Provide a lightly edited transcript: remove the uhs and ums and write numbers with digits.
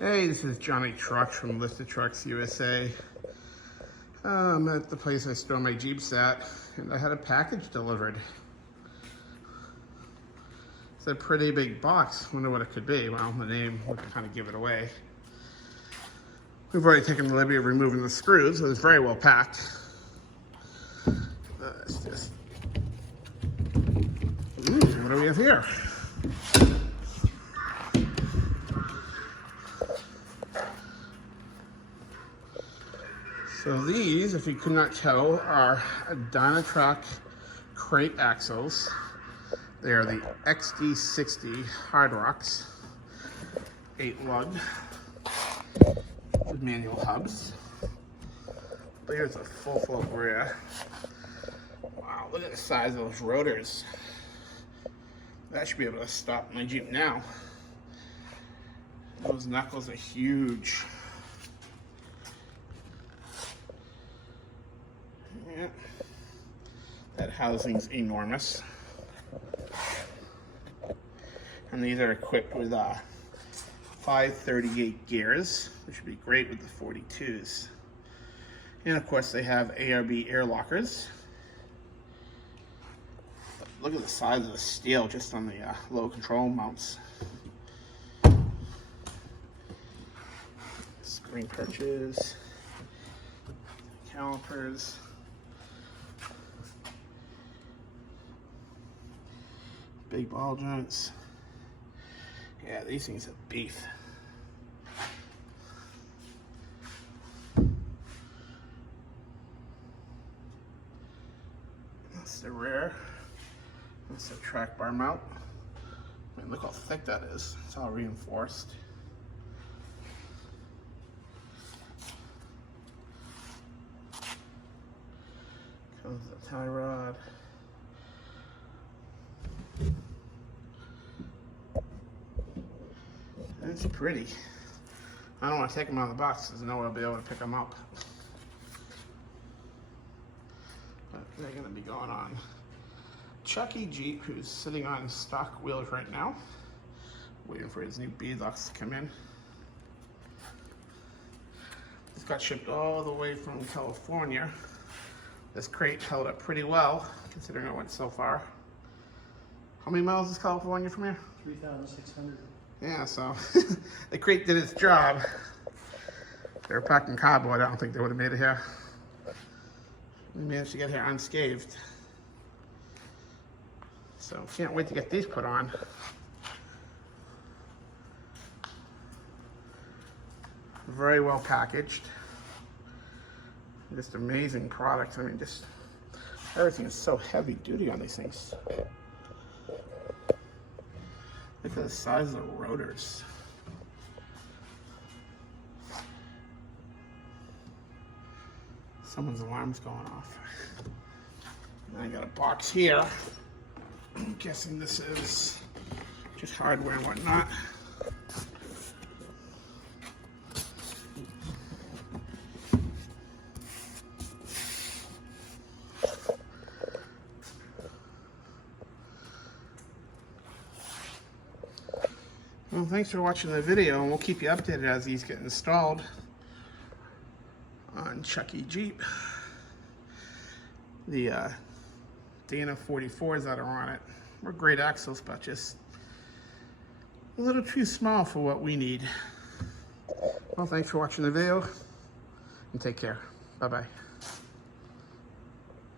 Hey, this is Johnny Trucks from Listed Trucks USA. I'm at the place I store my Jeeps at, and I had a package delivered. It's a pretty big box. Wonder what it could be. Well, the name would kind of give it away. We've already taken the liberty of removing the screws, so it's very well packed. Let's just... what do we have here? So these, if you could not tell, are Dynatrack crate axles. They are the XD60 hard rocks, 8 lug with manual hubs. Here's a full float rear. Wow, look at the size of those rotors. That should be able to stop my Jeep now. Those knuckles are huge. Yeah. That housing's enormous. And these are equipped with 538 gears, which would be great with the 42s. And of course they have ARB air lockers. Look at the size of the steel just on the low control mounts. Screen perches, calipers. Big ball joints. Yeah, these things are beef. That's the rear. That's the track bar mount. I mean, look how thick that is. It's all reinforced. Comes the tie rod. It's pretty. I don't want to take them out of the box because no one will be able to pick them up. But they're going to be going on Chucky Jeep, who's sitting on stock wheels right now, waiting for his new beadlocks to come in. This got shipped all the way from California. This crate held up pretty well, considering it went so far. How many miles is California from here? 3,600. Yeah, so the crate did its job. They were packed in cardboard. I don't think they would have made it here. We managed to get here unscathed. So can't wait to get these put on. Very well packaged. Just amazing products. I mean, just everything is so heavy duty on these things. Look at the size of the rotors. Someone's alarm's going off. And I got a box here. I'm guessing this is just hardware and whatnot. Well, thanks for watching the video, and we'll keep you updated as these get installed on Chucky Jeep. The Dana 44s that are on it were great axles, but just a little too small for what we need. Well, thanks for watching the video, and take care. Bye-bye.